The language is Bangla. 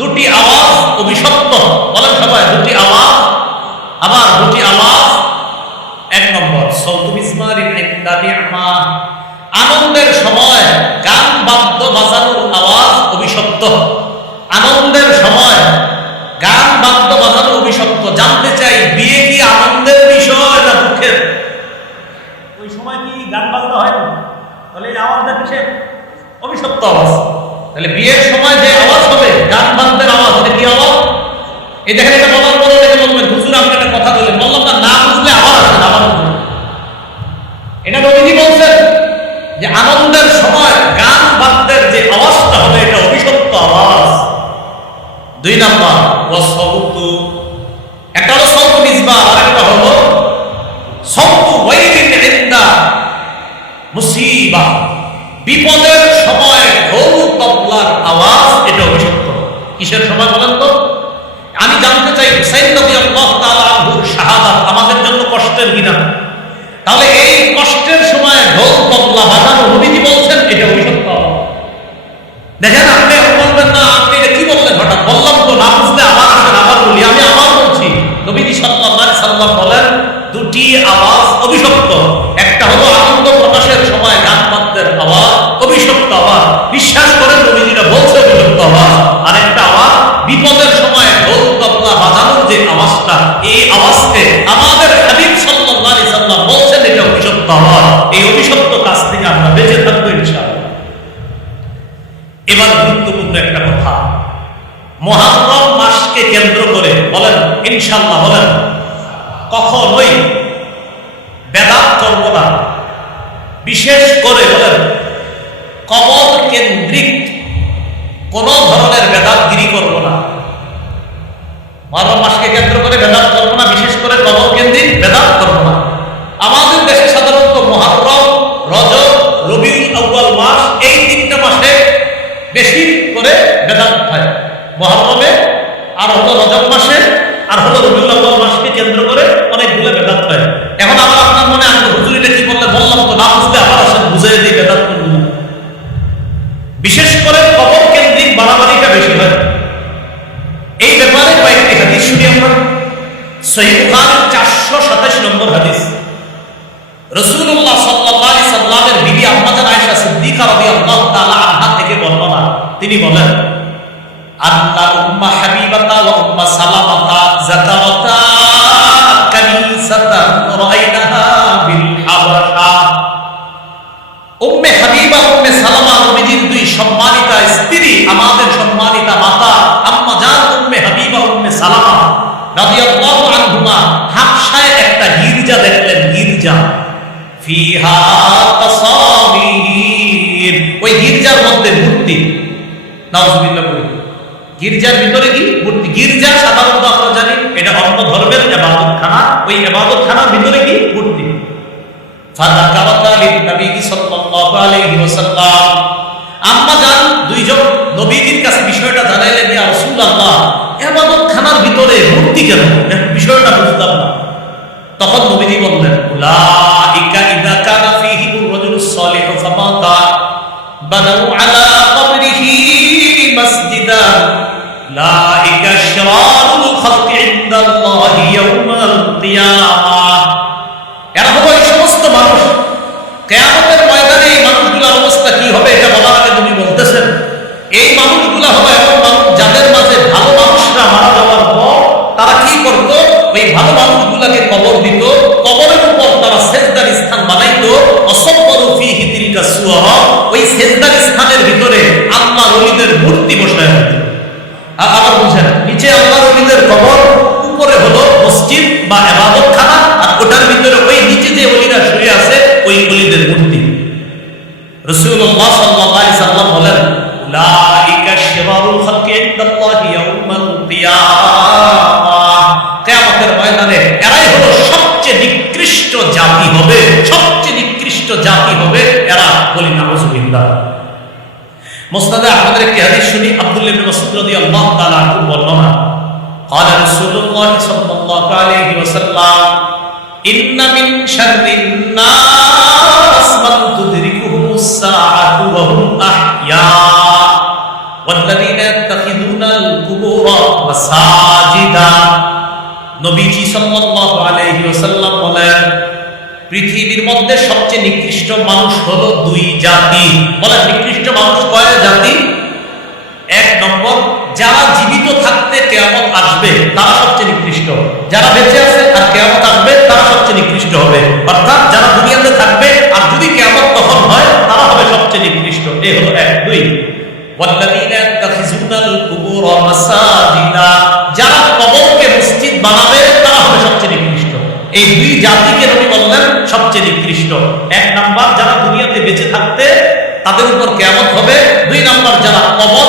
দুটি আওয়াজ অভিশপ্ত, বলেন সবাই দুটি আওয়াজ, আবার দুটি আওয়াজ। এক নম্বর আনন্দের সময় গান বাদ্য বাজানোর আওয়াজ অভিশপ্ত। আনন্দের সময় গান বাদ্য বাজানো অভিশপ্ত। জানতে চাই বিয়ে কি আনন্দের বিষয় না দুঃখের? ওই সময় কি গান বাজনা হয় না? তাহলে এই আওয়াজটা কিসের? অভিশপ্ত আওয়াজ। তাহলে বিয়ের সময় যে আওয়াজ হবে গান বাদ্যের আওয়াজ, এটা কি আওয়াজ? এই দেখেন, এটা বলার পরে দেখে বলবেন হুজুর আপনি একটা কথা বললেন, বললাম না বুঝলে আবার আসেন, আবার বুঝলেন। এটা নবীজি বলছেন যে আনন্দের সময় গান বাদ্যের যে আওয়াজটা হবে এটা অভিশপ্ত আওয়াজ। দুই নাম্বার ওয়াসফুতু, একটা হলো সৌতু মিসবাহ, আর একটা হলো সৌতু ওয়াইলিন ইনদা মুসিবা, বিপদের সময় ঢোল তবলার আওয়াজ, এটা অভিশপ্ত। কিসের সময় বলেন তো? আমি জানতে চাই হুসাইন রাদিয়াল্লাহু তাআলা আনহুর শাহাদাত আমাদের জন্য কষ্টের কিনা? তাহলে এই কষ্টের সময় ঢোল তবলা বাজানো নবীজি বলছেন এটা অভিশপ্ত। দেখেন, আপনি বলবেন না আপনি এটা কি বললেন হঠাৎ? বললাম তো না বুঝলে আবার আসেন, আবার বলি। আমি আবার বলছি, নবীজি সাল্লাল্লাহু আলাইহি সাল্লাম বলেন দুটি আওয়াজ অভিশপ্ত। একটা হলো আনন্দ প্রকাশের সময় গান বাদ্যের আওয়াজ, অভিশপ্ত আওয়াজ, বিশ্বাস করেন নবীজিরা বলছে অভিশপ্ত আওয়াজ। আর একটা আওয়াজ বিপদের সময় ঢোল তবলা বাজানোর যে আওয়াজটা, এই আওয়াজকে আমাদের হাবিব সাল্লাল্লাহু আলাইহি সাল্লাম বলছেন এটা অভিশপ্ত আওয়াজ। এই অভিশপ্ত কাজ থেকে আমরা বেঁচে থাকবো ইনশাআল্লাহ। এবার গুরুত্বপূর্ণ একটা কথা, মুহররম মাসকে কেন্দ্র করে বলেন ইনশাআল্লাহ, বলেন কখনোই বেদাত করব না। বিশেষ করে বলেন কবর কেন্দ্রিক কোন ধরনের বেদাতগিরি করব না। মুহররম মাসকে কেন্দ্র করে বেদাত করব না, বিশেষ করে কবর কেন্দ্রিক বেদাত করব না। আমাদের দেশে সাধারণত মুহররম, রজব, রবিউল আউয়াল মাস, এই তিনটা মাসে বেশি করে বেদাত হয়। মুহররমে, আর হলো রজব মাসে, আর হলো রবিউল আউয়াল মাসকে কেন্দ্র করে অনেকগুলো বেদাত হয়। এখন আবার আপনার মনে আসবে হুজুর এটা কি বললে? বললাম তো না বুঝলে আবার আসেন, বুঝিয়ে দিই বেদাত কোনগুলো। বিশেষ করে কবর কেন্দ্রিক বাড়াবাড়িটা বেশি হয়। এই ব্যাপারে কয়েকটি হাদিস শুনি আমরা। সহিহ বুখারীর 427 নম্বর হাদিস, রাসূলুল্লাহ সাল্লাল্লাহু আলাইহি সাল্লামের বিবি আম্মা জান আয়েশা সিদ্দিকা রাদিয়াল্লাহু তাআলা আনহা থেকে বর্ণনা, তিনি বলেন আন্না উম্মা হাবিবাতা ওয়া উম্মা সালামাতা যাকারাতা কানিসাতান রাআইনাহা বিল হাবাশা। উম্মে হাবিবা, উম্মে সালামা নবীজির দুই সম্মানিতা স্ত্রী, আমাদের সম্মানিতা মাতা আম্মা জান উম্মে হাবিবা, উম্মে সালামা রাদিয়াল্লাহু আনহুমা হাবশায় একটা গির্জা দেখলেন। গির্জা ফিহা তাসাবির, ওই গির্জার মধ্যে মূর্তি। নাউজুবিল্লাহ বলি, গির্জার ভিতরে কি মূর্তি? গির্জা সাধারণত আমরা জানি এটা অন্য ধর্মের ইবাদতখানা, ওই ইবাদতখানার ভিতরে কি মূর্তি। ফাযাকারাতা লিন-নবী সাল্লাল্লাহু আলাইহি ওয়াসাল্লাম, আম্মা জান দুইজন নবীজির কাছে বিষয়টা জানাইলেন, ইয়া রাসূলুল্লাহ ইবাদতখানার ভিতরে মূর্তি কেন? বিষয়টা বুঝলাম না। তখন নবীজি বললেন উলাইকা ইযা কানা ফীহিমুর রাজুলুস সালিহু ফামাতা বানাউ আলা কবরিহি মাসজিদান লাইকা শিরারুল খালকি ইনদাল্লাহি ইয়াউমাল কিয়ামাহ। এরা হলো এই সমস্ত মানুষ, কিয়ামতের ময়দানে এই মানুষগুলোর অবস্থা কি হবে এটা বলার আগে নবী বলতেছেন এই মানুষগুলো হলো এমন মানুষ যাদের মাঝে ভালো মানুষরা মারা যাওয়ার পর তারা কি করত? ওই ভালো মানুষগুলোকে কবর দিত, কবরের উপর তারা সেজদার স্থান বানাইতো। অসব্বরু ফীহি তিলকা সুওয়ার, ওই সেজদার স্থানের ভিতরে আল্লাহর ওলিদের মূর্তি বসায় দিত। আবার বুঝেন, নিচে আল্লাহর ওলিদের কবর, উপরে হলো মসজিদ বা ইবাদতখানা, আর ওটার ভিতরে ওই নিচে যে ওলিরা শুয়ে আছে ওই ওলিদের মূর্তি। রাসূলুল্লাহ সাল্লাল্লাহু আলাইহি সাল্লাম বলেন উলাইকা শিরারুল খালকি ইনদাল্লাহি ইয়াউমাল কিয়ামাহ, কিয়ামতের ময়দানে এরাই হলো সবচেয়ে নিকৃষ্ট জাতি হবে, সবচেয়ে নিকৃষ্ট জাতি হবে এরা। বলি নাউজুবিল্লাহ। মুসনাদে আহমদের একটি হাদিস শুনি, আব্দুল্লাহ ইবনে মাসউদ রাদিয়াল্লাহু তাআলা আনহু বর্ণনা, قال رسول الله صلى الله عليه وسلم إن من شر الناس من تدركهم الساعة وهم أحياء والذين يتخذون কুবুরা মাসাজিদা। নবীজি সাল্লাল্লাহু আলাইহি ওয়াসাল্লাম বলেন, পৃথিবীর মধ্যে সবচেয়ে নিকৃষ্ট মানুষ হলো দুই জাতি। বলেন, নিকৃষ্ট মানুষ কয় জাতি? এক নম্বর, যারা জীবিত থাকতে কিয়ামত আসবে তারা সবচেয়ে নিকৃষ্ট। যারা বেঁচে আছে আর কিয়ামত আসবে তারা সবচেয়ে নিকৃষ্ট হবে। অর্থাৎ যারা দুনিয়াতে থাকবে আর যদি কিয়ামত তখন হয় তারা হবে সবচেয়ে নিকৃষ্ট। এই হলো এক। দুই, ওয়াল্লাযীনা ইয়াত্তাখিযুনাল কুবুরা মাসাজিদা, যারা কবরকে মসজিদ বানাবে তারা হবে সবচেয়ে নিকৃষ্ট। এই দুই জাতিকে নবী বললেন সবচেয়ে নিকৃষ্ট। এক নাম্বার, যারা দুনিয়াতে বেঁচে থাকতে তাদের উপর কিয়ামত হবে। দুই নাম্বার, যারা কবর